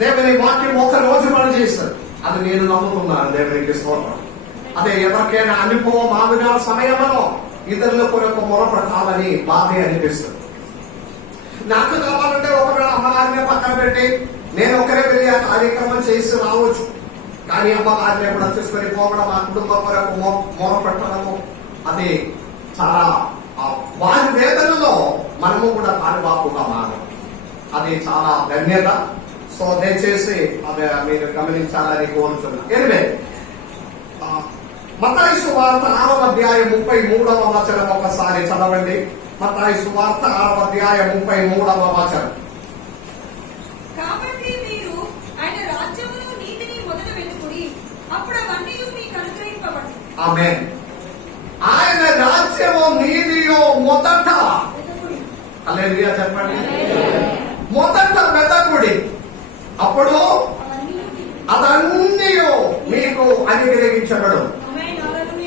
దేవుని వాక్యం ఒక రోజు మనం చేస్తారు. అది నేను నమ్ముతున్నాను. దేవునికి స్తోత్రం. అదే ఎవరికైనా అనుభవం ఆవిన సమయంలో ఇతరుల కొరకు మొరపెట్టాలని బాధే అనిపిస్తుంది. నాకు కావాలంటే ఒకవేళ అమ్మగారిని పక్కన పెట్టి నేను ఒకరే వెళ్ళి ఆ కార్యక్రమం చేసి రావచ్చు. కానీ అమ్మగారిని కూడా తీసుకొని పోవడం, ఆ కుటుంబం కొరకు మొరపెట్టడము, అది చాలా వారి వేదనలో మనము కూడా పాలుబాపుగా మారం. అది చాలా ధన్యత. సో దయచేసి అది మీరు గమనించాలని కోరుతున్నా. ఎనివే, మత్తయి సువార్త 6వ అధ్యాయం 33వ వచనం ఒకసారి చదవండి. మత్తయి సువార్త 6వ అధ్యాయం 33వ వచనం. కాబట్టి మీరు ఆయన రాజ్యమును నీతిని మొదట వెతుకుడి, అప్పుడు అవన్నీ మీకు అనుగ్రహింపబడును. ఆమేన్. ఆయన రాజ్యము నీతియో మొదట, హల్లెలూయా చెప్పండి, మొదట వెతకుడి, అప్పుడు అదన్నీ మీకు అనుగ్రహించబడు.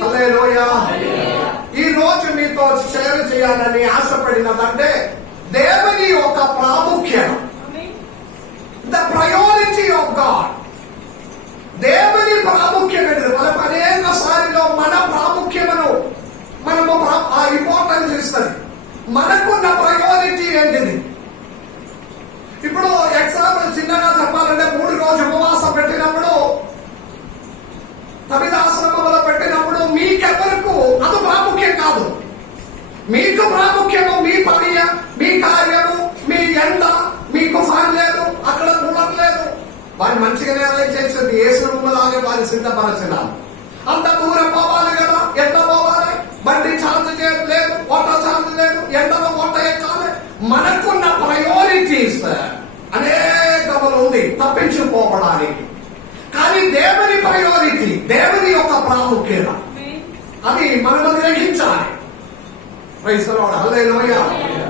హల్లెలూయా. ఈ రోజు మీతో షేర్ చేయాలని ఆశపడినదంటే దేవుని యొక్క ప్రాముఖ్యత, ద ప్రయారిటీ ఆఫ్ గాడ్. దేవుని ప్రాముఖ్యత మనకు అనేక సారిలో మన ప్రాముఖ్యతను మనము ఆ ఇంపార్టెన్స్ ఇస్తుంది. మనకున్న ప్రయారిటీ ఏంటిది? ఇప్పుడు ఎగ్జాంపుల్ చిన్నగా చెప్పాలంటే 3 రోజులు ఉపవాసం పెట్టినప్పుడు, తమిళాశ్రమంలో పెట్టినప్పుడు మీకెవరకు అది ప్రాముఖ్యం కాదు. మీకు ప్రాముఖ్యము మీ పని, మీ కార్యము, మీ ఎండ, మీకు ఫ్యాన్ లేదు, అక్కడ కూలం లేదు. వారిని మంచిగానే అరేంజ్ చేసింది. ఏసు రూములాగే వారిని సిద్ధపరచినారు. అంత దూరం పోవాలి కదా, ఎండ పోవాలి, బండి ఛార్జ్ చేయలేదు, ఓటో ఛార్జ్ లేదు, ఎండలో ఓట ఎక్కాలి. మనకున్న ప్రయారిటీస్ అనేకములు ఉంది తప్పించుకోవడానికి. కానీ దేవుని ప్రయారిటీ, దేవుని యొక్క ప్రాముఖ్యత, అది మనము గ్రహించాలి. హల్లెలూయా.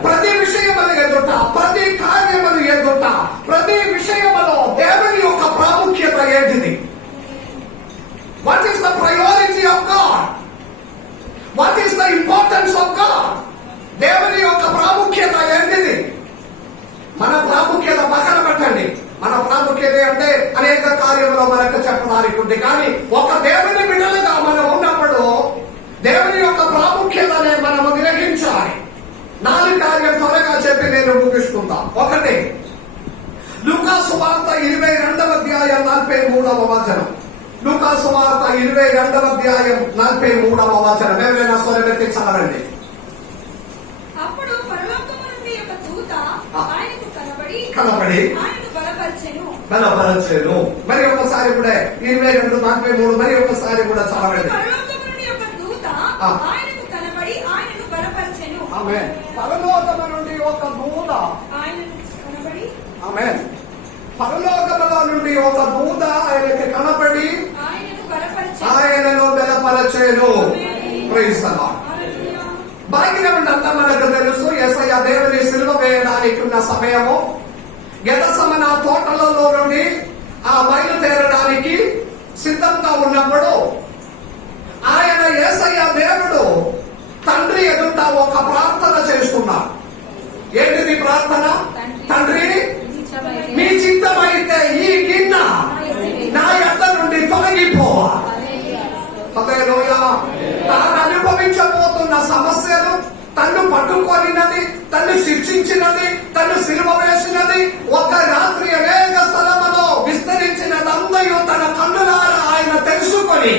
ప్రతి విషయములు ఎదుట, ప్రతి కార్యములు ఎదుట, ప్రతి విషయములో దేవుని యొక్క ప్రాముఖ్యత ఏంటిది? What is the priority of God? What is the importance of God? దేవుని యొక్క ప్రాముఖ్యత ఏంటిది? మన ప్రాముఖ్యత పక్కన పెట్టండి. మన ప్రాముఖ్యత అంటే అనేక కార్యంలో మనకు చెప్పడానికి ఉంది. కానీ ఒక దేవుని బిడ్డలుగా మనం ఉన్నప్పుడు దేవుని యొక్క ప్రాముఖ్యతనే మనము గ్రహించాలి. 4 కార్యం త్వరగా చెప్పి నేను ముగిస్తుందా. 1, లూకా సువార్త 22వ అధ్యాయం 43వ వచనం. లూకా సువార్త 22వ అధ్యాయం 43వ వచనం. ఎవరైనా స్వరమెత్తి చదవండి. అప్పుడు పరలోకము నుండి ఒక దూత ఆయనకు కనబడి బలపరచెను. మరి ఒకసారి కూడా 22:43 మరి ఒకసారి కూడా చదవండి. పరలోకము నుండి ఒక దూత ఆయనకు కనబడి ఆయనను బలపరచెను. ఆమేన్. పరలోకము నుండి ఒక దూత ఆయనను కనబడి, ఆమేన్, పరలోకములో నుండి ఒక దూత ఆయనకి కనబడి ఆయనను బలపరచెను. Praise the Lord. భాగ్యమంతా మనకు తెలుసు. యేసయ్య దేవుని సిలువ వేయడానికి ఉన్న సమయము గెతసమన తోటలలో నుండి ఆ బయలుదేరడానికి సిద్ధంగా ఉన్నప్పుడు ఆయన యేసయ్య దేవుడు తండ్రి ఎదుట ఒక ప్రార్థన చేస్తున్నారు. ఏంటిది ప్రార్థన? తండ్రి, మీ చిత్తమైతే ఈ గిన్నె నా యొద్ద నుండి తొలగిపోవాలి. హల్లెలూయా. తాను అనుభవించబోతున్న సమస్యలు, తన్ను పట్టుకొనినది, తన్ను శిక్షించినది, తన్ను సిలువ వేసినది, ఒక రాత్రి అనేక స్థలములో విస్తరించినదంతయు తన కన్నులారా ఆయన తెలుసుకొని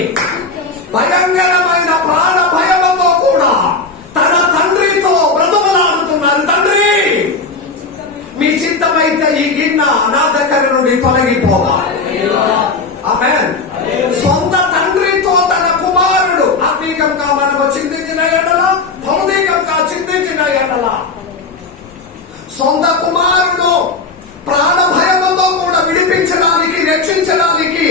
భయంకరమైన ప్రాణ భయముతో కూడా తన తండ్రితో బ్రతుకులాడుతున్నారు. తండ్రి, మీ చిత్తమైతే ఈ గిన్నె నా దగ్గర నుండి తొలగిపోవాలి. ఆమేన్. సొంత తండ్రితో తన కుమారుడు ఆత్మీయంగా మనము చింతించిన ఎడల, భౌతికంగా చింతించిన ఎడల, సొంత కుమారుడు ప్రాణ భయముతో కూడా విడిపించడానికి, రక్షించడానికి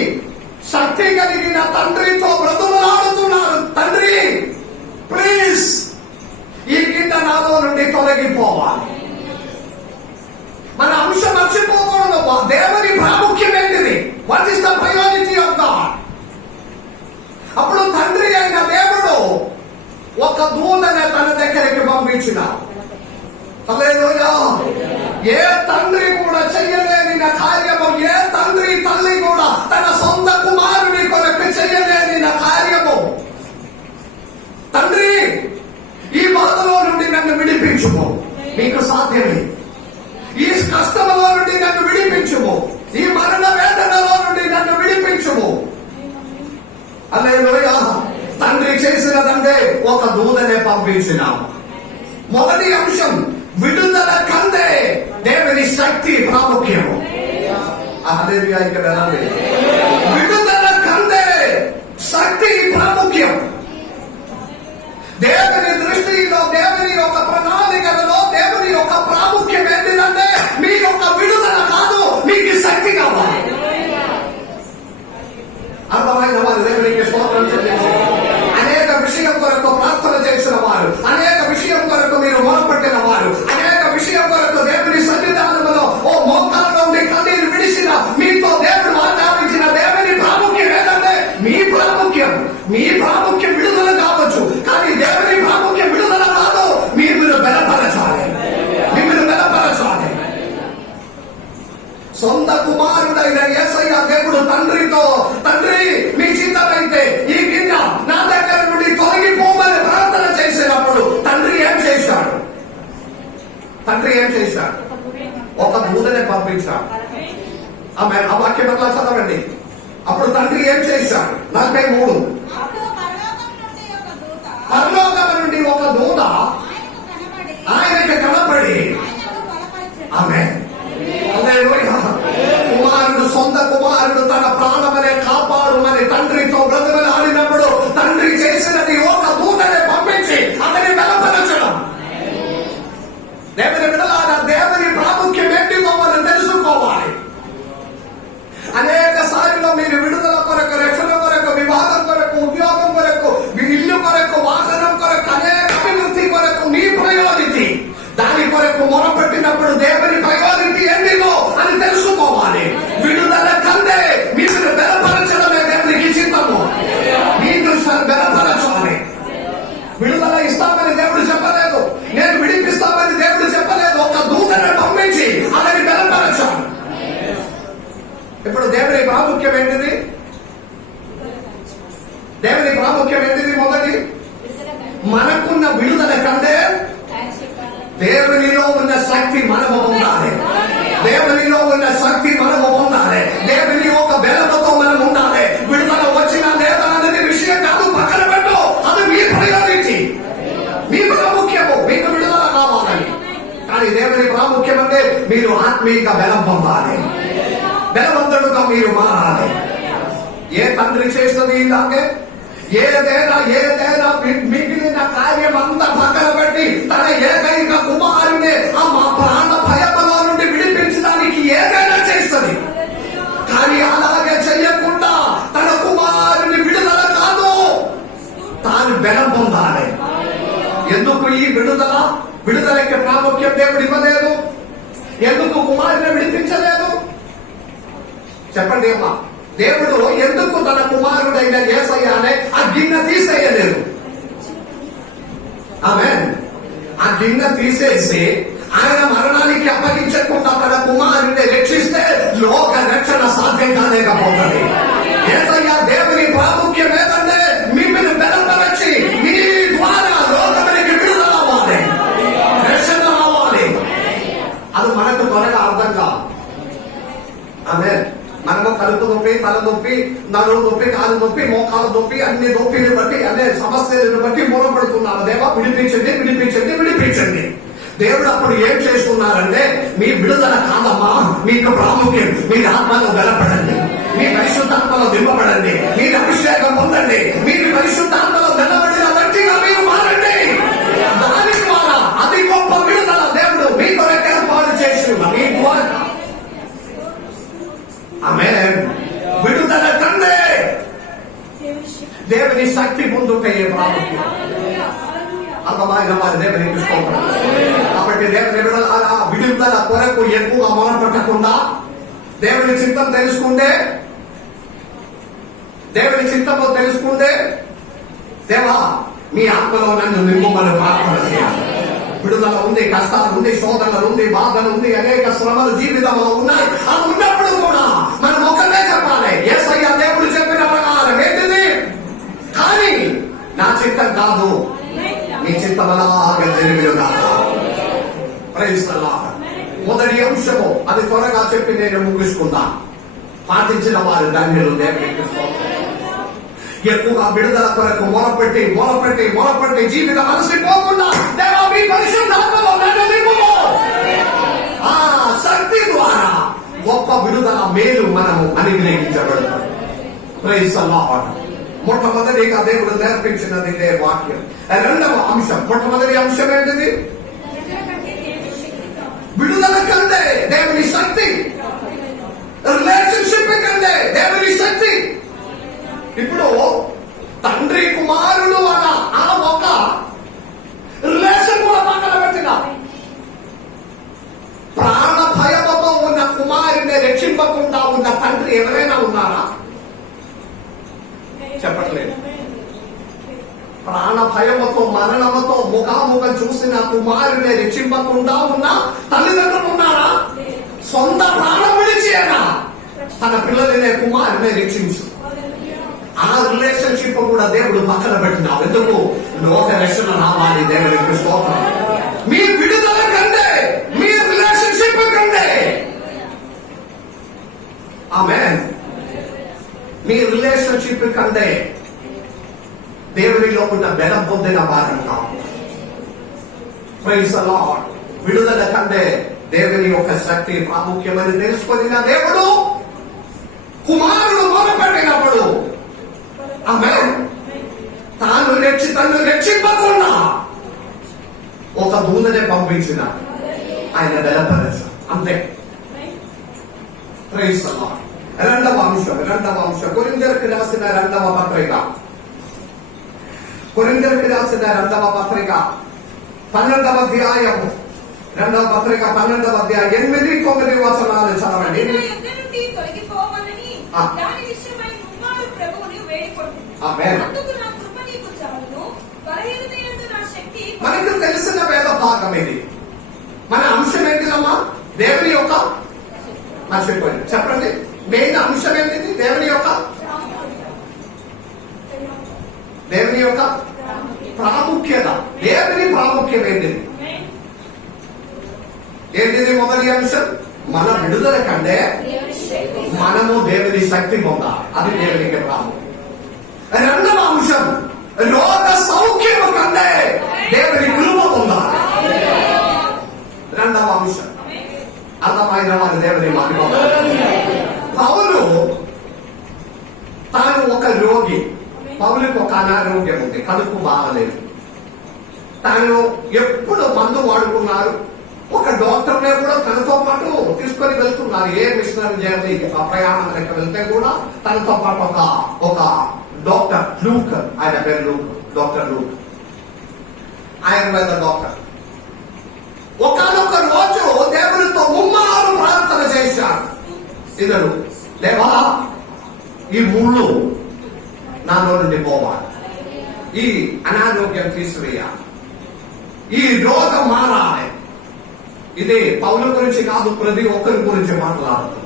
శక్తి కలిగిన తండ్రితో బ్రతుకులాడుతున్నారు. తండ్రి, ప్లీజ్ ఈ గిన్నె నాలో నుండి తొలగిపోవాలి. మన అంశం మర్చిపోకూడదు. దేవుని ప్రాముఖ్యం ఏంటిది? What is the priority of God? అప్పుడు తండ్రి అయిన దేవుడు ఒక దూతనే తన దగ్గరికి పంపించిన. హల్లెలూయా. ఏ తండ్రి కూడా చెయ్యలేని కార్యము ఏ ధ్యానించినాం. మొదటి అంశం విడుదల కందే దేవుని శక్తి ప్రాముఖ్యము. హల్లెలూయా. ఇక వెళ్ళాలి. విడుదల కందే శక్తి ప్రాముఖ్యం. దేవుని దృష్టిలో, దేవుని యొక్క ప్రణాళికలలో దేవుని యొక్క ప్రాముఖ్యం ఏంటిదంటే మీ యొక్క విడుదల కాదు, మీకు శక్తి కావాలి. అర్థమైన వారు దేవునికి స్తోత్రం చెల్లించారు. అనేక విషయం కొరకు ప్రార్థన చేసిన వారు, అనేక విషయం కొరకు మీరు మొరపెట్టిన వారు, అనేక విషయం కొరకు దేవుని సన్నిధానంలో ఓ మోకాల్లో ఉండి కన్నీరు విడిచిన మీతో దేవుడు ఆజ్ఞాపించిన దేవుని ప్రాముఖ్యం ఏంటంటే మీ ప్రాముఖ్యం విడుదల కావచ్చు, కానీ దేవుని ప్రాముఖ్యం విడుదల కాదు. మీరు బలపరచాలి. సొంత కుమారుడైన యేసయ్య దేవుడు తండ్రితో, తండ్రి మీ చిత్తమైతే ఈ గిన్నె నా దగ్గర నుండి తొలగిపోమని ప్రార్థన చేసినప్పుడు తండ్రి ఏం చేశాడు? ఒక దూతనే పంపించాడు. ఆమె ఆ వాక్యం అట్లా చదవండి. అప్పుడు తండ్రి ఏం చేశాడు? 43. పరలోకం నుండి ఒక దూత ఆయనకి కనపడి ఆమె కుమారుడు, సొంత కుమారుడు తన ప్రాణమనే కాపాడుమని తండ్రితో బ్రతిమలాడినప్పుడు తండ్రి చేసినది ఒక దూతనే పంపించి అతని బలపరచడం. దేవుని బిడ్డలారా, దేవుని ప్రాముఖ్యం ఏంటిదో మనం తెలుసుకోవాలి. అనేక సార్లు మీరు విడుదల కొరకు, రక్షణ కొరకు, వివాహం కొరకు, ఉద్యోగం కొరకు, మీ ఇల్లు కొరకు, వాహనం కొరకు, అనేక అభివృద్ధి కొరకు మీ ప్రయారిటీ, దాని కొరకు మొరపెట్టినప్పుడు దేవుని ప్రయారిటీ ఏంటిదో అని తెలుసుకోవాలి. విడుదల కందే మీరు బలపరచడమే దేవునికి చిత్తము. మీరు బలపరచాలి. విడుదల ఇస్తామని దేవుడు చెప్పలేదు, నేను విడిపిస్తామని దేవుడు చెప్పలేదు. ఒక దూతను పంపించి అతని బలపరచాలి. ఇప్పుడు దేవుని ప్రాముఖ్యం ఏంటిది? మొదటి మనకున్న విడుదల కంటే దేవునిలో ఉన్న శక్తి మనము ఉండాలి. దేవుని ఒక బలముతో మనం ఉండాలి. విడుదల వచ్చినా లేదా అనేది విషయం కాదు, పక్కన పెట్టు. అది మీ ప్రయారిటీ, మీ ప్రాముఖ్యము. మీకు విడుదల కావాలని. కానీ దేవుని ప్రాముఖ్యం అంటే మీరు ఆత్మీయ బలం పొందాలి, బలవంతుడుగా మీరు మారాలి. ఏ తండ్రి చేస్తుంది ఇలాగే? ఏదైనా మిగిలిన కార్యం అంతా పక్కన పెట్టి తన ఏకైక కుమారుని ఆ మా ప్రాణ భయములో నుండి విడిపించడానికి ఏదైనా చేస్తుంది. కానీ అలాగే చెయ్యకుండా తన కుమారుని విడుదల కాదు, తాను బలం పొందాలి. ఎందుకు ఈ విడుదలకి ప్రాముఖ్యం దేవుడు ఇవ్వలేదు? ఎందుకు కుమారుని విడిపించలేదు? చెప్పండి అమ్మా. దేవుడు ఎందుకు తన కుమారుడైన యేసయ్యనే ఆ గిన్నె తీసేయలేదు? ఆమేన్. ఆ గిన్నె తీసేసి ఆయన మరణానికి అప్పగించకుండా తన కుమారుడిని రక్షిస్తే లోక రక్షణ సాధ్యం కాలేకపోతుంది. యేసయ్య దేవుని ప్రాముఖ్యం ఏదంటే మిమ్మల్ని బలపరచి మీ ద్వారా లోకమునికి విడుదల అవ్వాలి, రక్షణ అవ్వాలి. అది మనకు త్వరగా అర్థం కాదు. ఆమేన్. మనము కడుపు నొప్పి, తల నొప్పి, నడుము నొప్పి, కాలు నొప్పి, మోకాలు నొప్పి, అన్ని నొప్పిని బట్టి, అనే సమస్యలను బట్టి మూలపడుతున్నాము. దేవా విడిపించండి. దేవుడు అప్పుడు ఏం చేస్తున్నారంటే మీ విడుదల కాదమ్మా, మీకు ప్రాముఖ్యం. మీరు ఆత్మలో బలపడండి, మీ పరిశుద్ధాత్మలో దింపబడండి, మీరు అభిషేకం పొందండి, మీరు పరిశుద్ధాత్మలో నిలబడిన వ్యక్తిగా మీరు మారండి. దాని ద్వారా అది గొప్ప విడుదల దేవుడు మీ కొరకు ఏర్పాటు చేసి మీ ద్వారా. ఆమేన్. విడుదల కందే దేవుని శక్తి ముందుకే ప్రాముఖ్యం. అర్థమైన వారి దేవునికి స్తోత్రం. కాబట్టి దేవుని విడుదల కొరకు ఎక్కువ మొదలుపెట్టకుండా దేవుని చిత్తము తెలుసుకుంటే దేవా మీ ఆత్మలో నన్ను నింపమని ప్రార్థన చేయాలి. విడుదల ఉంది, కష్టాలు ఉంది, శోధనలు ఉంది, బాధలు ఉంది, అనేక శ్రమలు జీవితంలో ఉన్నాయి. అది ఉన్నప్పుడు కూడా మనం ఒకటే చెప్పాలి, యేసయ్య దేవుడు చెప్పిన ప్రకారం ఏంటిది? కానీ నా చిత్తం కాదు, మీ చిత్తమలాగా జరిగినగాక. Praise the Lord. మొదటి అంశము అది త్వరగా చెప్పి నేను ముగిస్తున్నా. పాటించిన వారు ధన్యులు. దేవునికి స్తోత్రం. ఎక్కువగా విడుదల కొరకు మొరపెట్టి జీవితం అలసిపోకుండా దేవా మీ పరిశుద్ధాత్మలో నన్ను నింపుము. ఆ శక్తి ద్వారా గొప్ప విడుదల మేలు మనము అనుగ్రహించబడతాం. Praise the lord. మొట్టమొదటిగా దేవుడు నేర్పించినది ఇదే వాక్యం. రెండవ అంశం, మొట్టమొదటి అంశం ఏంటిది? విడుదల కంటే దేవుని శక్తి, రిలేషన్షిప్ కంటే దేవుని శక్తి. ఇప్పుడు తండ్రి కుమారుడు అన్న ఆ ఒక రిలేషన్ కూడా పక్కన పెట్టిన ప్రాణ భయముతో ఉన్న కుమారుని రక్షింపకుండా ఉన్న తండ్రి ఎవరైనా ఉన్నారా? చెప్పట్లేదు. ప్రాణ భయముతో మరణముతో ముఖాముఖం చూసిన కుమారుని రక్షింపకుండా ఉన్న తల్లిదండ్రులు ఉన్నారా? సొంత ప్రాణం విడిచేనా తన పిల్లలనే కుమారుని రక్షించు. ఆ రిలేషన్షిప్ కూడా దేవుడు పక్కన పెట్టినావు. ఎందుకు? లోక రక్షణ రావాలి. దేవుడికి స్తోత్రం. మీ విడుదల కంటే, మీ రిలేషన్షిప్ కంటే, ఆమేన్, మీ రిలేషన్షిప్ కంటే దేవునిలో ఉన్న బలం పొందిన వారంగా. Praise the lord. విడుదల కంటే దేవుని యొక్క శక్తి ప్రాముఖ్యమని తెలుసుకున్న దేవుడు కుమారుడు మొదలుపెట్టినప్పుడు ఆమేన్ తను రక్షింపకుండా ఒక దూతనే పంపించిన ఆయన బలపరచ. అంతే. Praise the lord. రెండవ అంశం కొరింథీయులకు రాసిన రెండవ పత్రిక 12వ అధ్యాయం 2వ పత్రిక 12వ అధ్యాయం 8-9 వచనాలు చదవండి. మనకు తెలిసిన వేద భాగం ఇది. మన అంశం ఏంటిదమ్మా? దేవుని యొక్క, మర్చిపోయింది చెప్పండి, మెయిన్ అంశం ఏంటిది? దేవుని యొక్క ప్రాముఖ్యత. దేవుని ప్రాముఖ్యం ఏంటిది? మొదటి అంశం, మన విడుదల కంటే మనము దేవుని శక్తి పొందాలి. అది దేవునికి ప్రాముఖ్యం. రెండవ అంశం, రోగ సౌఖ్యము కంటే దేవుని కృప పొందాలి. రెండవ అంశం. అర్థమైన వారు దేవుని మాట్లాడాలి. పౌలు తాను ఒక రోగి. పౌలుకి ఒక అనారోగ్యం ఉంది, కడుపు బాగలేదు. తాను ఎప్పుడు మందు వాడుకున్నారు. ఒక డాక్టర్నే కూడా తనతో పాటు తీసుకొని వెళ్తున్నారు. ఏ మిషనరీ జర్నీ ప్రయాణం లెక్క వెళ్తే కూడా తనతో పాటు ఒక డాక్టర్ లూక్, ఆయన పేరు Luke, doctor Luke, Ayurveda doctor. ఒకనొక రోజు దేవునితో ముమ్మారు ప్రార్థన చేశాడు. ఇతడు, దేవా ఈ ముళ్ళు నాలో నుండి పోవాలి, ఈ అనారోగ్యం తీసివేయాలి, ఈ రోగం మారాలి. ఇదే పౌలు గురించి కాదు, ప్రతి ఒక్కరి గురించి మాట్లాడుతుంది.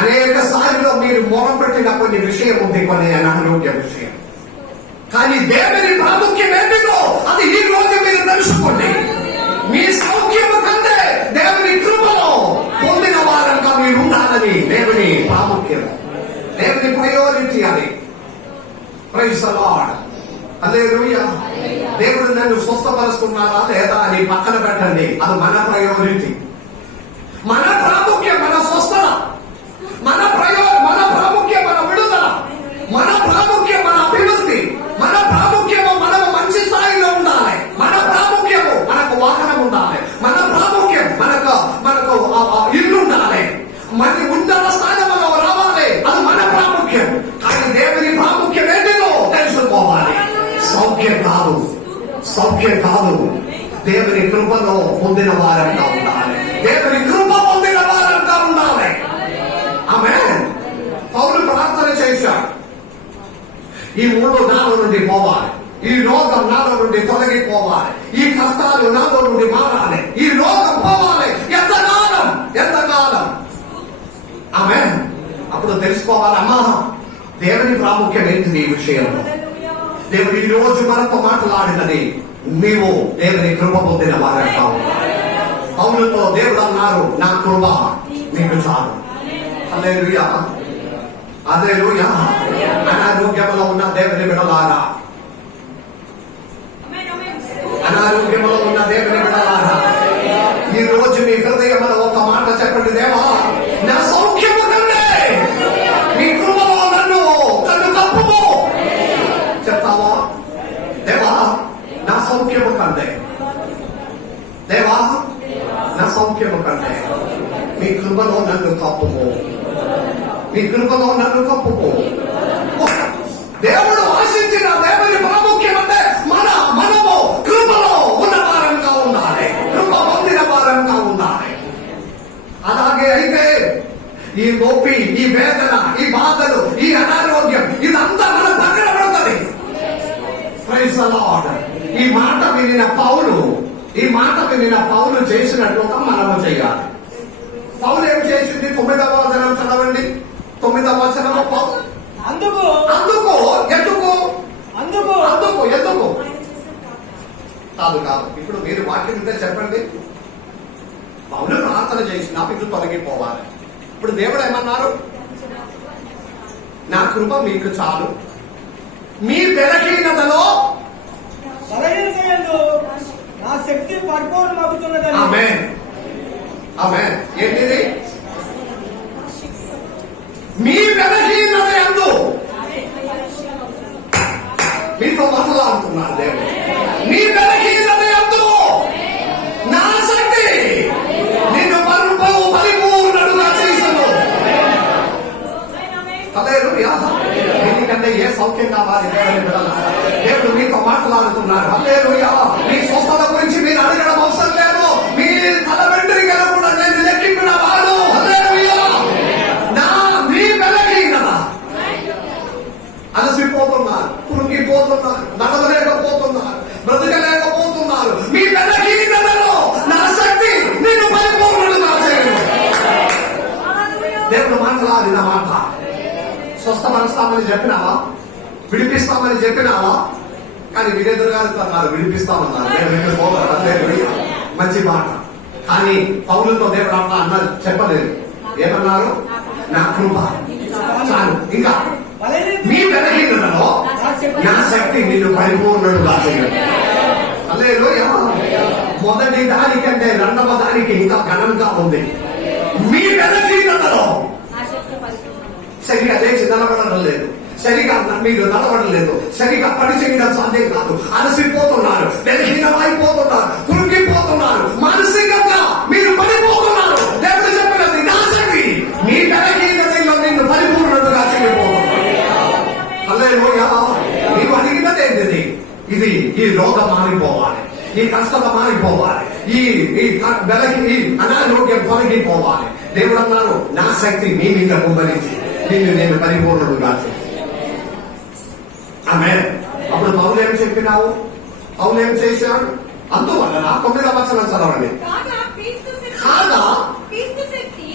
అనేక సార్లు మీరు మొరపెట్టిన కొన్ని విషయం ఉంది, కొన్ని అనారోగ్య విషయం. కానీ దేవుని ప్రాముఖ్యం ఏంటిదో అది ఈ రోజు మీరు తెలుసుకోండి. మీ సౌఖ్యము కంటే దేవుని కృపలో పొందిన వారంగా మీరు ఉండాలని దేవుని ప్రాముఖ్యం, దేవుని ప్రయారిటీ అది. Praise the Lord. హల్లెలూయా. దేవుడు నన్ను స్వస్థపరుస్తున్నారా లేదా అని పక్కన పెట్టండి. అది మన ప్రయారిటీ, మన ప్రాముఖ్యం, మన స్వస్థత, మన ప్రాముఖ్యం, మన విడుదల, మన ప్రాముఖ్యం, మన అభివృద్ధి, మన ప్రాముఖ్యము మనము మంచి స్థాయిలో ఉండాలి. మన ప్రాముఖ్యము మనకు వాహనం ఉండాలి. మన ప్రాముఖ్యం మనకు ఇల్లు ఉండాలి. మన ఉన్నత స్థానంలో రావాలి. అది మన ప్రాముఖ్యం. కానీ దేవుని ప్రాముఖ్యం ఏంటిదో తెలుసుకోవాలి. సౌఖ్యం కాదు, దేవుని కృపలో పొందిన వారంగా ఉండాలి. దేవుని కృప పొందిన వారంగా ఉండాలి. ఆమేన్. పౌలు ప్రార్థన చేశాడు. ఈ ముళ్ళు నాలో నుండి పోవాలి, ఈ రోగం నాలో నుండి తొలగిపోవాలి, ఈ కష్టాలు నాలో నుండి మారాలి, ఈ రోగం పోవాలి. ఎంతకాలం? ఆమేన్. అప్పుడు తెలుసుకోవాలి, అమ్మా దేవుని ప్రాముఖ్యం ఏంటిది ఈ విషయంలో. దేవుడు ఈ రోజు మనతో మాట్లాడినది, నీవు దేవుని కృప పొందిన వారంగా ఉండాలి. పౌలుతో దేవుడు అన్నారు, నా కృప నీకు చాలు. హల్లెలూయా. హల్లెలూయా. అనారోగ్యంలో ఉన్న దేవుని బిడ్డలారా, అనారోగ్యంలో ఉన్న దేవుని బిడ్డలారా, ఈ రోజు మీ హృదయంలో ఒక మాట చెప్పండి. దేవా, నా సౌఖ్యము కంటే నీ కృపలో నన్ను కప్పుము. చెప్తావా? దేవా, నా సౌఖ్యము కంటే, దేవా నా సౌఖ్యము కంటే మీ కృపలో నన్ను కప్పుము, మీ కృపలో నన్ను కప్పుము. దేవుడు ఆశించిన దేవుని ప్రాముఖ్యం అంటే మనము కృపలో ఉన్న వారంగా ఉండాలి, కృప పొందిన వారంగా ఉండాలి. అలాగే అయితే ఈ నొప్పి, ఈ వేదన, ఈ బాధలు, ఈ అనారోగ్యం ఇదంతా మన పక్కన పడుతుంది. Praise the lord. ఈ మాట వినిన పౌలు చేసినట్లుగా మనము చేయాలి. పౌలు ఏం చేసింది? 9వ వచనం చదవండి. 9వ వచనం. అందుకు ఎందుకు కాదు. ఇప్పుడు మీరు వాక్యం ఉంటే చెప్పండి. పౌలు ప్రార్థన చేసినా ఇది తొలగిపోవాలి. ఇప్పుడు దేవుడు ఏమన్నారు? నా కృప మీకు చాలు, మీ బలహీనతలో నా శక్తి పరిపూర్ణమవుతున్నదని. ఆమేన్, ఆమేన్. ఏంటిది? మీ బలహీనత యందు. మీతో మాట్లాడుతున్నారు దేవుడు. మీ బలహీనత యందు నా శక్తి నిన్ను పరిపూర్ణుడుగా చేయును. హల్లెలూయా. ఎందుకంటే ఏ సౌఖ్యం కావాలి దేవుని బిడ్డలారా? దేవుడు మీతో మాట్లాడుతున్నారు. హల్లెలూయా. మీ స్వస్థత గురించి మీరు అడగడం అవసరం లేదు. మీ తల వెంట్రుకలు కూడా నేను లెక్కించిన వాడు. హల్లెలూయా. మీ బలహీనత, అలసిపోతున్నారు, కృంగిపోతున్నారు, నడవలేకపోతున్నారు, బ్రతకలేకపోతున్నారు. మీ బలహీనతలో నా శక్తి నేను పరిపూర్ణుడుగా చేయను. దేవుడు మాట్లాడిన మాట. స్వస్థపరుస్తామని చెప్పినావా? విడిపిస్తామని చెప్పినావా? కానీ వీరేంద్ర గారు అన్నారు విడిపిస్తామన్నారు. మంచి మాట. కానీ పౌలుతో దేవుడు అన్నారు చెప్పలేదు. ఏమన్నారు? నా కృప చాలు. ఇంకా మీ బలహీనతలో నా శక్తి నిన్ను పరిపూర్ణుడుగా చేయను. హల్లెలూయా. మొదటి దానికంటే రెండవ దానికి ఇంకా ఘనంగా ఉంది. మీ బలహీనతలో సరిగా లేచి నిలబడడం లేదు, సరిగా మీరు నడవడం లేదు, సరిగా పని చేయడం సాధ్యం కాదు. అలసిపోతున్నారు, బలహీనమైపోతున్నారు, కృంగిపోతున్నారు, మానసికంగా మీరు పడిపోతున్నారు. దేవుడు చెప్పినది నా శక్తి మీ బలహీనతలో నిన్ను పరిపూర్ణుడుగా చేయబోతున్నారు. హల్లెలూయా. నీవు అడిగినది ఏంటిది? ఇది ఈ రోగం మారిపోవాలి, ఈ కష్టత మారిపోవాలి, ఈ అనారోగ్యం తొలగిపోవాలి. దేవుడు అన్నారు నా శక్తి మీ మీద కుమ్మరించి నిన్ను నేను పరిపూర్ణుడుగా చేస్తాను. ఆమేన్. అప్పుడు పౌలు ఏం చెప్పినావు? పౌలు ఏం చేశాడు? అందువల్ల 9వ వచనం చదవండి. కాగా క్రీస్తు శక్తి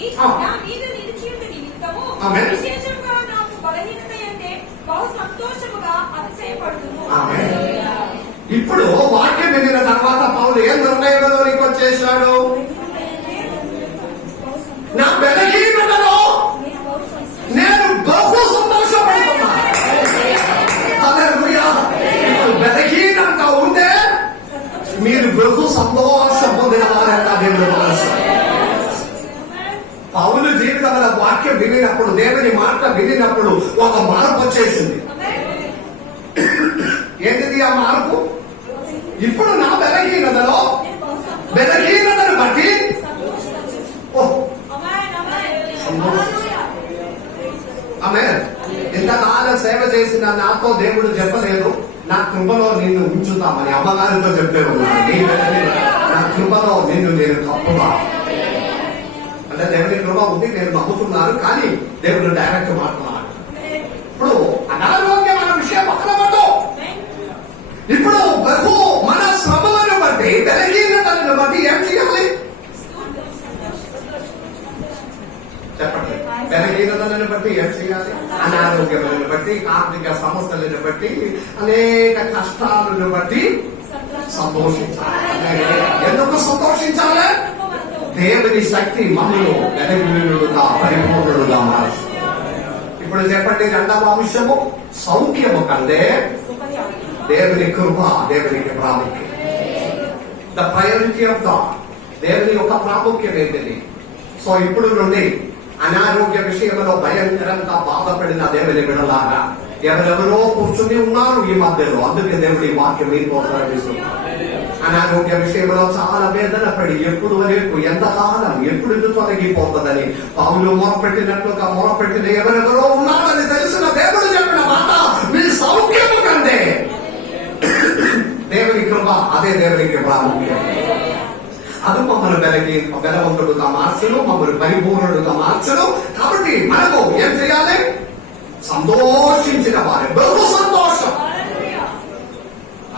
నా మీద నిలిచియుండు నిమిత్తము ఆమేన్. విశేషంగా నాకు బలహీనత అంటే బహు సంతోషముగా అతిశయపడుతును. ఆమేన్. ఇప్పుడు వాక్యం వినిన తర్వాత పౌలు ఏ నిర్ణయంలోనికి వచ్చేశాడు? నా బలహీనతలో నేను బహు సంతోషపడుతున్నాను. హల్లెలూయా. ఇప్పుడు బలహీనంగా ఉంటే మీరు బహు సంతోషం పొందిన వారంతా దేవుడు మనసు. పౌలు జీవితంలో వాక్యం వినినప్పుడు, దేవుని మాట వినినప్పుడు ఒక మార్పు వచ్చేసింది. ఏంటిది ఆ మార్పు? ఇప్పుడు నా బలహీనతను బట్టి ఆమె ఇంతకాలం సేవ చేసిన నాతో దేవుడు చెప్పలేదు నా కృపలో నిన్ను ఉంచుతామని. అమ్మగారితో చెప్పే ఉన్నాను, నా కృపలో నిన్ను నేను కప్పుగా. అంటే దేవుని కృప ఉంది, నేను నమ్ముతున్నాను. కానీ దేవుడు డైరెక్ట్ మాట్లాడు. ఇప్పుడు అనారోగ్యం అన్న విషయం పక్కన పట్టు. ఇప్పుడు బహు మన శ్రమలను బట్టి, బలహీనతలను బట్టి ఏం చేయాలి చెప్పండి? బలహీనతలను బట్టి ఏం చేయాలి? అనారోగ్యములను బట్టి, ఆర్థిక సమస్యలను బట్టి, అనేక కష్టాలను బట్టి సంతోషించాలి. ఎందుకు సంతోషించాలి? దేవుని శక్తి మనలో బలహీనుడుగా పరిపూర్ణుడుగా మారుస్తుంది. ఇప్పుడు ఇప్పుడు చెప్పండి, రెండవ అంశము సౌఖ్యము కంటే దేవుని కృప, దేవునికి ప్రాముఖ్యం. ద ప్రయారిటీ ఆఫ్ గాడ్, దేవుని యొక్క ప్రాముఖ్యం ఏంటిది? సో ఇప్పుడు నుండి అనారోగ్య విషయంలో భయంకరంగా బాధపడిన దేవుని విడలాగా ఎవరెవరో కూర్చుని ఉన్నారు ఈ మధ్యలో. అందుకే దేవుడి వాక్యం మీకు ప్రకటిస్తున్నారు. అనారోగ్య విషయంలో చాలా వేదన పడి ఎప్పుడు వరకు, ఎంతకాలం, ఎప్పుడు ఇది తొలగిపోతుందని పౌలు మొరపెట్టినట్లుగా మొరపెట్టిన ఎవరెవరో ఉన్నారని తెలిసిన దేవుడు చెప్పిన మాట, మీ సౌఖ్యము కంటే దేవుని కృప, అదే దేవునికి ప్రాముఖ్యం. అది మమ్మల్ని బలవంతుడుగా మార్చును, మమ్మల్ని పరిపూర్ణుడుగా మార్చును. కాబట్టి మనకు ఏం చేయాలి? సంతోషించిన వారి బహు సంతోషం.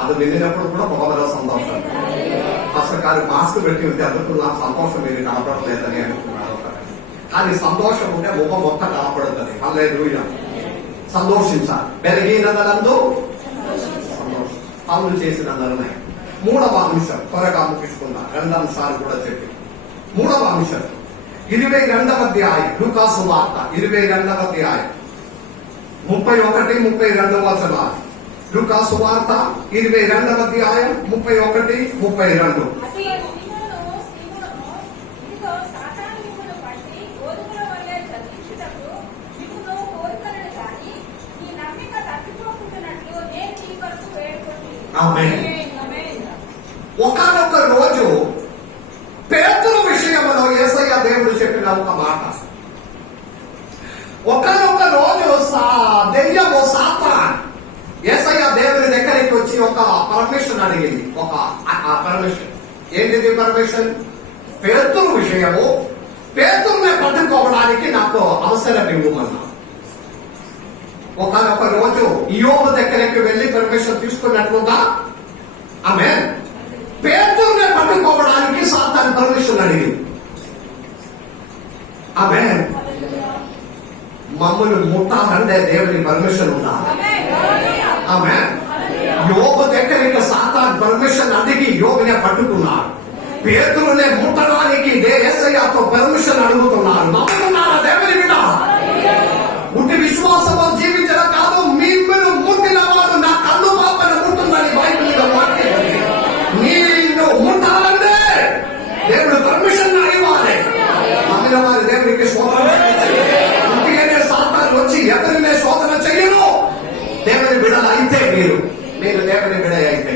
అది వినినప్పుడు కూడా బహుళ సంతోషం. అసలు కాదు మాస్క్ పెట్టి ఉంటే అందుకు నాకు సంతోషం మీరు కనపడలేదని అనుకున్నారు. కానీ సంతోషం ఉంటే ముఖం మొత్తం కనపడుతుంది. హల్లెలూయా. సంతోషించాలి. పెరిగినందు సంతోషం. పనులు చేసిన నిర్ణయం. మూడవ అంశం త్వరగా ముగించుకున్నా, 2 అంశాలు కూడా చెప్పి. మూడవ అంశం 22వ అధ్యాయం, లూకాసు వార్త 22వ అధ్యాయం 31, 32 వచనాలు. లూకాసు వార్త 22వ అధ్యాయం 31, 32. ఆమేన్. ఒకానొక రోజు పేతురు విషయంలో యేసయ్య దేవుడు చెప్పిన ఒక మాట. ఒకానొక రోజు దెయ్యము సాతాన్ యేసయ్య దేవుని దగ్గరికి వచ్చి ఒక పర్మిషన్ అడిగింది. ఒక పర్మిషన్ ఏంటిది? పర్మిషన్ పేతురు విషయము, పేతురుని పట్టుకోవడానికి నాకు అవసరం ఇవ్వమన్నా. ఒకనొక రోజు యోబు దగ్గరికి వెళ్లి పర్మిషన్ తీసుకున్నట్లుగా ఆమె పేతురుని పట్టుకోవడానికి సాతాన్ పర్మిషన్ అడిగింది. ఆమె మమ్మల్ని ముట్టాలంటే దేవుని పర్మిషన్ ఉండాలి. ఆమె యోబు దగ్గరికి సాతాన్ పర్మిషన్ అడిగి యోబునే పట్టుకున్నాడు. పేతురునే ముట్టడానికి యేసయ్యతో పర్మిషన్ అడుగుతున్నారు. నమ్ముతున్నారా దేవుని మీద? ముట్టి విశ్వాసంలో జీవించడం కాదు, మిమ్మల్ని ముట్టిన వాడు నా కన్ను పాపను ముట్టుందని బైబిల్ వాక్యం. నీళ్ళు ముట్టాలంటే దేవుడు పర్మిషన్ ఇవ్వాలి. నమ్మిన వారి దేవునికి శోధన ఇంటికనే సాతాను వచ్చి ఎవరినే శోధన చెయ్యను. దేవుని బిడ్డలు అయితే మీరు దేవుని బిడ్డ అయితే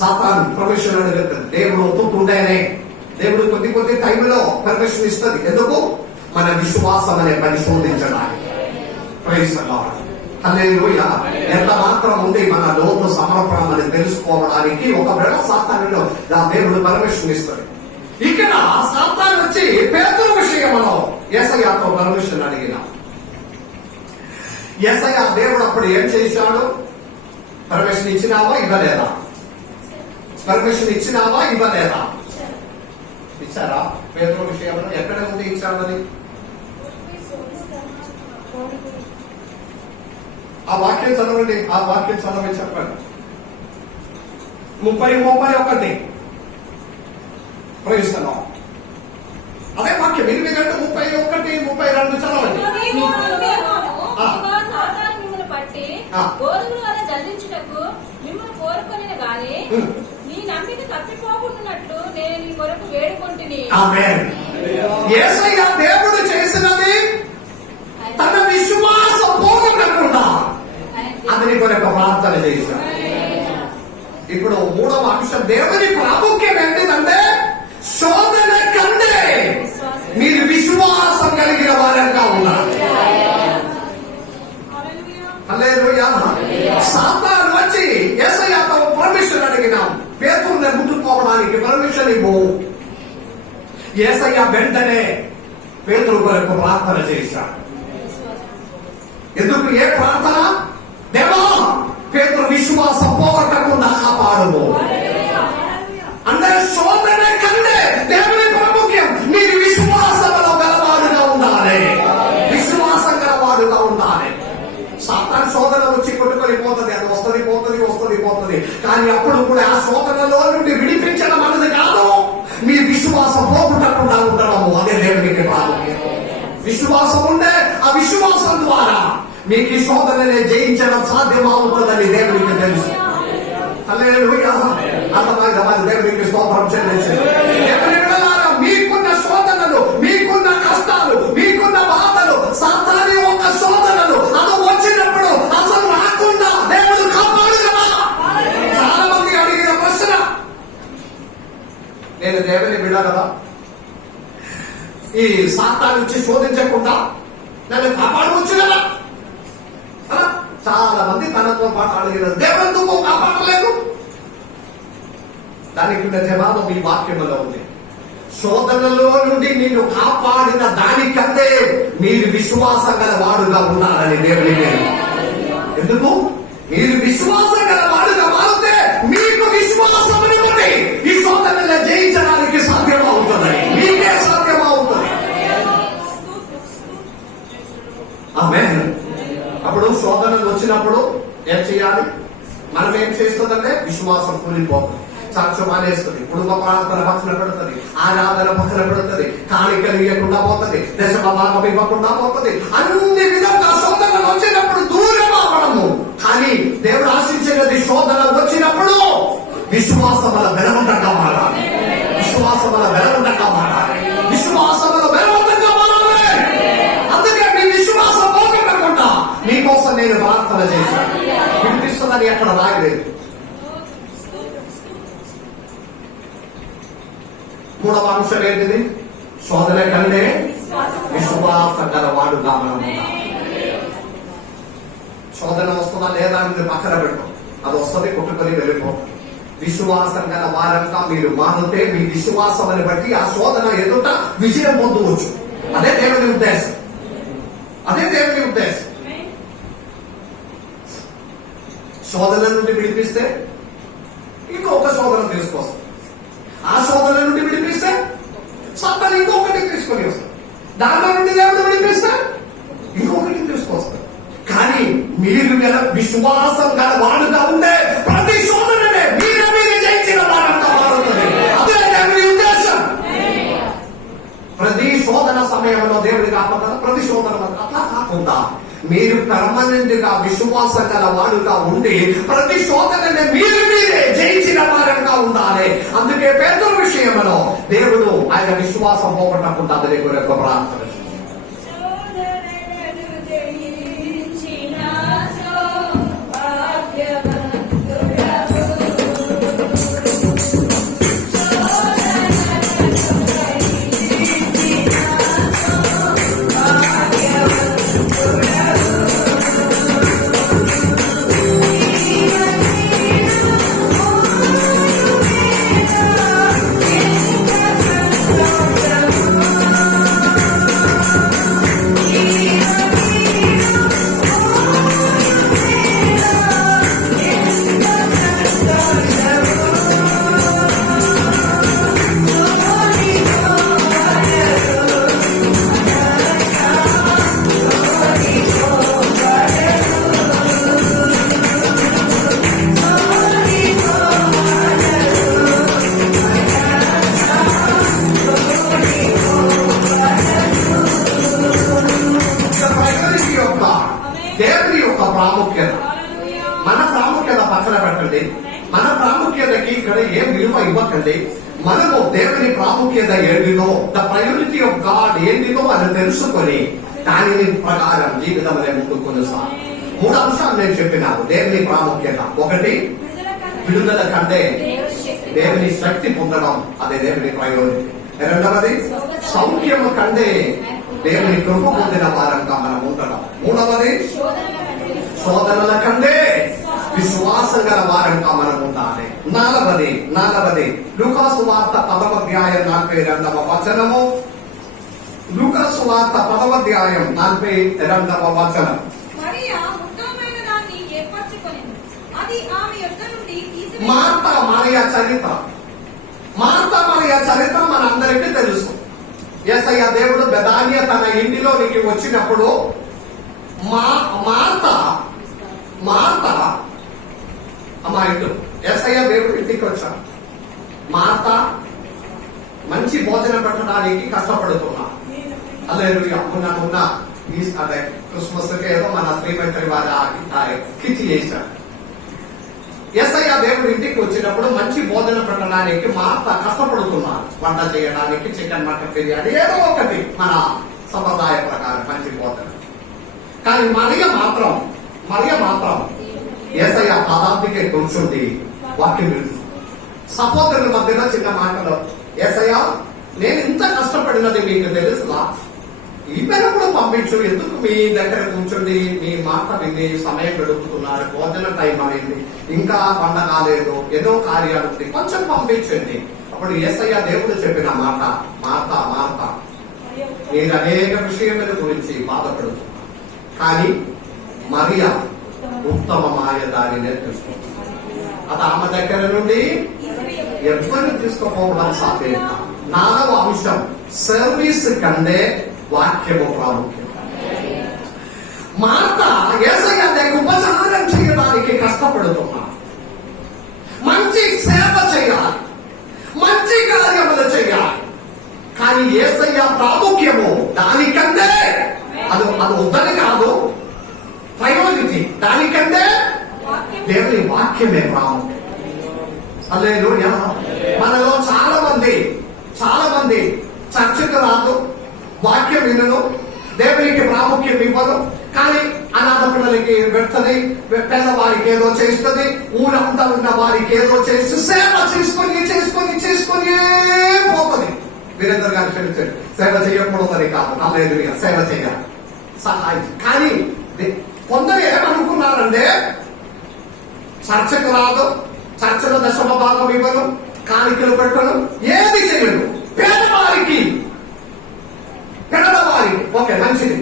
సాతాను పర్మిషన్ అడుగుతుంది. దేవుడు ఒప్పుకుంటేనే దేవుడు కొద్ది టైంలో పర్మిషన్ ఇస్తుంది. ఎందుకు? మన విశ్వాసం అనే పరిశోధించడానికి. Praise the Lord. హల్లెలూయా. ఎంత మాత్రం ఉంది మన లోతు సమర్పణం అని తెలుసుకోవడానికి ఒకవేళ సాతానులో దేవుడు పర్మిషన్ ఇస్తుంది. ఇక్కడ సాతాను వచ్చి పేతురు విషయంలో యేసయ్యతో పర్మిషన్ అడిగిన యేసయ్య దేవుడు అప్పుడు ఏం చేశాడు? పర్మిషన్ ఇచ్చినావా ఇవ్వలేదా? పర్మిషన్ ఇచ్చినావా ఇవ్వలేదా? ఇచ్చారా? పేతురు విషయంలో ఎక్కడ ఉంది ఇచ్చాడని? ఆ వాక్యం చదవండి, ఆ వాక్యం చదవని చెప్పండి. 30-31 ప్రవేశిస్తున్నాం. అదే వాక్యం 22-31-32 చదవండి. పట్టి గోధుమల వల్ల జల్లించుటకు మిమ్మల్ని కోరుకొనిన గాని నీ నమ్మిక తప్పిపోకుండానట్లు నేను నీ కొరకు వేడుకొంటిని. ఆమేన్. యేసయ్య దేవుడు చేసినది తన విశ్వాసం పోగొట్టకుండా అతని కొరకు ప్రార్థన చేశాడు. ఇప్పుడు మూడవ అంశం దేవుని ప్రాముఖ్యం ఏంటిదంటే శోధన కంటే మీరు విశ్వాసం కలిగిన వారంగా ఉన్నారు. హల్లెలూయా. సాతాను వచ్చి యేసయ్యతో పర్మిషన్ అడిగినాం, పేతురుని ముట్టుకోవడానికి పర్మిషన్ ఇవ్వు. యేసయ్య వెంటనే పేతురు కొరకు ప్రార్థన చేశాడు. ఎందుకు? ఏ ప్రార్థన? దేవా పేతురు విశ్వాసం పోగొట్టకుండా కాపాడు. అంటే శోధన కంటే దేవుని ప్రాముఖ్యం. మీరు విశ్వాసంలో గలవాడుగా ఉండాలి, విశ్వాసం గలవాడుగా ఉండాలి. సాతాను శోధన వచ్చి కొట్టుకొని పోతుంది, అది వస్తుంది పోతుంది. కానీ అప్పుడు కూడా ఆ శోధనలో నుండి విడిపించడం అన్నది కాదు, మీ విశ్వాసం పోగొట్టకుండా ఉండడము. అదే దేవునికి ప్రాముఖ్యం. విశ్వాసం ఉంటే ఆ విశ్వాసం ద్వారా మీకు ఈ శోధననే జయించడం సాధ్యమవుతుందని దేవునికి తెలుసు. హల్లెలూయా. అర్థమైందా? మరి దేవునికి స్తోత్రం చెల్లించండి. దేవుని బిడ్డలారా, మీకున్న శోధనలు, మీకున్న కష్టాలు, మీకున్న బాధలు, సాతాను యొక్క శోధనలు అది వచ్చినప్పుడు అసలు రాకుండా దేవుడు కాపాడు కదా. చాలా మంది అడిగిన ప్రశ్న, నేను దేవుని బిడ్డ కదా, ఈ సాతాను నుంచి శోధించకుండా నన్ను కాపాడవచ్చు కదా. చాలా మంది తనతో పాటు అడిగిన, దేవుడు కాపాడలేదు. దానికి ఉన్న జవాబు మీ వాక్యములో ఉంది. శోధనలో నుండి నిన్ను కాపాడిన దానికంటే మీరు విశ్వాసం గల వాడుగా ఉన్నారని దేవునికి. ఎందుకు? మీరు విశ్వాసం గల వాడుగా మారితే మీకు విశ్వాసముని బట్టి ఈ శోధనలో జయించడానికి సాధ్యమవుతుంది. మీకే సాధ్యమవుతుంది. ఆమేన్. అప్పుడు శోధనలు వచ్చినప్పుడు ఏం చేయాలి? మనం ఏం చేస్తుందంటే విశ్వాసం కూలిపోతుంది, సాక్ష్యం మానేస్తుంది, కుటుంబ ప్రార్థన పక్కన పెడుతుంది, ఆరాధన పక్కన పెడుతుంది, కాணிకలు ఇవ్వకుండా పోతుంది, దశభాగం ఇవ్వకుండా పోతుంది. అన్ని విధంగా శోధనలు వచ్చినప్పుడు దూరం అవ్వడము. కానీ దేవుడు ఆశించినది శోధన వచ్చినప్పుడు విశ్వాసముల బలవంతంగా మారాలి. విశ్వాసముల బలవంతంగా మారాలి. విశ్వాసముల బలవంతంగా మారాలి. అందుకే మీ విశ్వాసం పోగొట్టకుండా మీకోసం నేను ప్రార్థన చేశాను. వినిపిస్తుందని ఎక్కడ రాయలేదు. మూడవ అంశం ఏంటిది? శోధన కంటే విశ్వాసం గల వాడుగా మనం ఉండాలి. శోధన వస్తుందా లేదా అని పక్కన పెట్టడం, అది వస్తుంది, కొట్టుకొని వెళ్ళిపోతుంది. విశ్వాసం గల వారంగా మీరు మారితే మీ విశ్వాసం బట్టి ఆ శోధన ఎదుట విజయం పొందవచ్చు. అదే దేవుని ఉద్దేశం. అదే దేవుని ఉద్దేశం. శోధన నుండి విడిపిస్తే ఇంకొక శోధన తీసుకొస్తాం. ఆ శోధన నుండి విడిపిస్తే సాతాను ఇంకొకటి తీసుకొని వస్తాం. దానిలో నుండి దేవుడు విడిపిస్తే ఇంకొకటి తీసుకొస్తాం. కానీ మీరు గల విశ్వాసం గల వాడుగా ఉంటే ప్రతి శోధననే మీరే జయించిన వారంగా మారుతుంది. అదే దేవుని ఉద్దేశం. ప్రతి శోధన సమయంలో దేవుడి కాకుండా ప్రతి శోధన అట్లా కాకుండా మీరు పర్మనెంట్ గా విశ్వాసం గల వాడుగా ఉండి ప్రతి శోధనని మీరే జయించిన వారంగా ఉండాలి. అందుకే పేతురు విషయంలో దేవుడు ఆయన విశ్వాసం పోగొట్టకుండా అతని కొరకు ప్రార్థన దేవుని యొక్క ప్రాముఖ్యత. మన ప్రాముఖ్యత పక్కన పెట్టండి. మన ప్రాముఖ్యతకి ఇక్కడ ఏం విలువ ఇవ్వకండి. మనము దేవుని ప్రాముఖ్యత ఏంటిదో, ద ప్రయారిటీ ఆఫ్ గాడ్ ఏంటిదో అని తెలుసుకొని దాని ప్రకారం జీవితం ముందుకు కొనసాగాలి. 3 అంశాలు నేను చెప్పినాను దేవుని ప్రాముఖ్యత. ఒకటి, విడుదల కంటే దేవుని శక్తి పొందడం, అదే దేవుని ప్రయారిటీ. రెండవది, సౌఖ్యము కంటే దేవుని కృప పొందిన వారంగా మనం ఉండడం. మూడవది, శోధనల కంటే విశ్వాసం గల వారంగా మనం ఉండాలి. నాలుగవది లూకాసు వార్త 10వ అధ్యాయం 42వ వచనము. లూకాసు వార్త 10వ అధ్యాయం 42వ వచనం. మార్తా మరియ చరిత్ర. మార్తా మరియ చరిత్ర మనందరికీ తెలుసు. యేసయ్య దేవుడు బెతానియా తన ఇంటిలోనికి వచ్చినప్పుడు మార్త అమ్మా ఇంట్లో యేసయ్య దేవుడు ఇంటికి వచ్చాడు. మార్త మంచి భోజనం పెట్టడానికి కష్టపడుతున్నా. హల్లెలూయా. ఉన్న ఈ అదే క్రిస్మస్ ఏదో మన శ్రీమంత్రి వారి కిట్ చేశారు. యేసయ్య దేవుడి ఇంటికి వచ్చినప్పుడు మంచి భోజనం పెట్టడానికి మార్త కష్టపడుతున్నారు. వంట చేయడానికి చికెన్ మటన్ బిర్యానీ ఏదో ఒకటి మన సంప్రదాయ ప్రకారం మంచి భోజనం. కానీ మరియ మాత్రం యేసయ్య పాదాంతికే కూర్చుండి వాక్యం వింటుంది. సహోదరుల మధ్యన చిన్న మాటలో, యేసయ్య నేను ఇంత కష్టపడినది మీకు తెలుసులా, ఈమెను కూడా పంపించు, ఎందుకు మీ దగ్గర కూర్చోండి, మీ మాట విని సమయం గడుపుతున్నారు, భోజన టైం అనేది ఇంకా పండ కాలేదు, ఏదో కార్యాలు ఉంది, కొంచెం పంపించండి. అప్పుడు యేసయ్య దేవుడు చెప్పిన మాట, మార్త నేను అనేక విషయముల గురించి బాధపడుతున్నాను, కానీ మరియా ఉత్తమమైన దానినే తీసుకుంటున్నాను. అది ఆమె దగ్గర నుండి ఎవరిని తీసుకోపోవడం సాధ్యం. 4వ అంశం, సర్వీస్ కంటే వాక్యము ప్రాముఖ్యం. మార్త యేసయ్య దగ్గర ఉపచారం చేయడానికి కష్టపడుతున్నారు, మంచి సేవ చేయాలి, మంచి కార్యములు చేయాలి. కానీ యేసయ్య ప్రాముఖ్యము దానికంటే అది వద్దని కాదు, ప్రయోరిటీ దానికంటే దేవుని వాక్యమే ప్రాముఖ్యం. హల్లెలూయా. మనలో చాలా మంది చర్చకు రాదు, వాక్యం వినను, దేవునికి ప్రాముఖ్యం ఇవ్వదు. కానీ అనాథ పిల్లలకి పెడుతుంది, పేదవారికి ఏదో చేస్తుంది, ఊరంతా ఉన్న వారికి ఏదో చేసి సేవ చేసుకొని పోతుంది. వీరేంద్ర గారు క్షమించండి, సేవ చేయకూడదని కాదు, హల్లెలూయా, సేవ చేయాలి, సహాయం. కానీ కొందరు ఏమనుకున్నారంటే చర్చకు రాదు, చర్చలో దశమ భాగం ఇవ్వను, కాணிకలు పెట్టను, ఏది చేయను, పేదవారికి ఓకే మంచిది.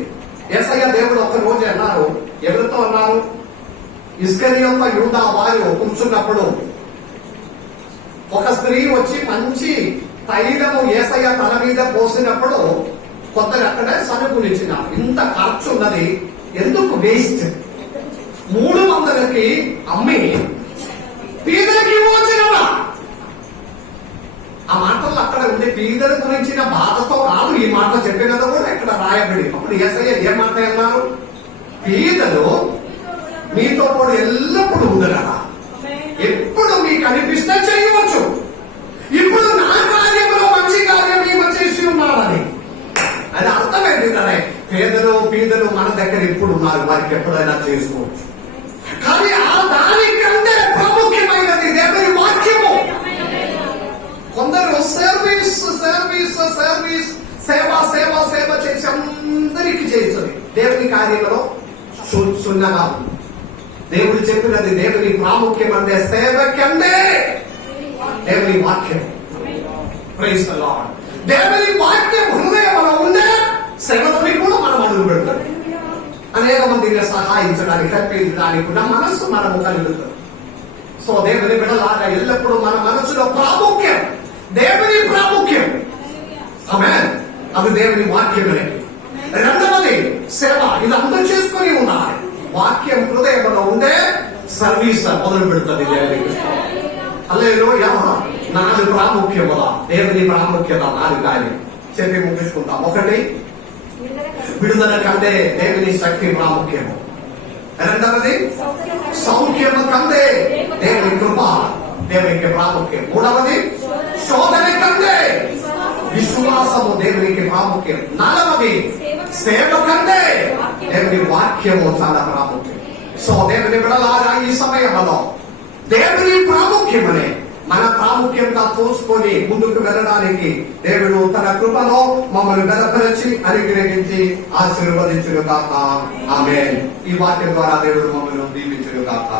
యేసయ్య దేవుడు ఒక రోజు అన్నారు, ఎవరితో అన్నారు, ఇస్కరియోత యూదా వారు కూర్చున్నప్పుడు ఒక స్త్రీ వచ్చి మంచి తైలము యేసయ్య తల మీద పోసినప్పుడు కొందరు అక్కడే సనుకునిచ్చినారు, ఇంత ఖర్చు ఉన్నది ఎందుకు వేస్ట్, 300కి అమ్మి పీదలకి ఇవ్వచ్చినవా. ఆ మాటల్లో అక్కడ ఉండే పీదల గురించిన బాధతో కాదు ఈ మాట చెప్పినదో కూడా ఇక్కడ రాయబడి. అప్పుడు యేసయ్య ఏ మాట అన్నారు, పీదలు మీతో కూడా ఎల్లప్పుడూ ఉండగలరా, ఎప్పుడు మీకు అనిపిస్తే చేయవచ్చు. ఇప్పుడు నా కార్యంలో మంచి కార్యం ఈమె చేసి ఉన్నారని అది అర్థమైంది కదా. పీదలు మన దగ్గర ఎప్పుడు ఉన్నారు, వారికి ఎప్పుడైనా చేసుకోవచ్చు. కానీ ఆ దానికంటే ప్రాముఖ్యమైనది దేవుని వాక్యము. కొందరు సర్వీస్ సేవ చేసి అందరికీ చేస్తుంది, దేవుని కార్యంలో సున్నగా ఉంది. దేవుడు చెప్పినది దేవుని ప్రాముఖ్యం అంటే సేవ కంటే దేవుని వాక్యం. Praise the lord. దేవుని వాక్యం హృదయంలో ఉండే సేవలోని కూడా మనం అడుగు పెడతాం. అనేక మందిని సహాయించడానికి, కల్పించడానికి ఉన్న మనస్సు మనము కలుగుతాం. సో దేవుని బిడ్డలాగా ఎల్లప్పుడూ మన మనసులో ప్రాముఖ్యం దేవుని ప్రాముఖ్యం. ఆమేన్. అది దేవుని వాక్యమే. రెండవది సేవ. ఇది అందరూ చేసుకుని ఉన్నారు. వాక్యం హృదయంలో ఉండే సర్వీస్ మొదలు పెడుతుంది దేవునికి. హల్లెలూయా. 4 ప్రాముఖ్యత, దేవుని ప్రాముఖ్యత 4 కార్యం చెప్పి ముగించుకుంటాం. 1, విడుదల కంటే దేవుని శక్తి ప్రాముఖ్యము. 2వది, సౌఖ్యము కంటే దేవుని కృప దేవునికి ప్రాముఖ్యం. 3వది, శోధన కంటే విశ్వాసము దేవునికి ప్రాముఖ్యం. 4వది, సేవ కంటే దేవుని వాక్యము చాలా ప్రాముఖ్యం. సో దేవుని బిడ్డలారా ఈ సమయంలో దేవుని ప్రాముఖ్యమనే మన ప్రాముఖ్యంగా తోసుకొని ముందుకు వెళ్ళడానికి దేవుడు తన కృపలో మమ్మల్ని బలపరిచి అనుగ్రహించి ఆశీర్వదించును గాక. ఆమేన్. ఈ వాక్యం ద్వారా దేవుడు మమ్మల్ని దీవించును గాక.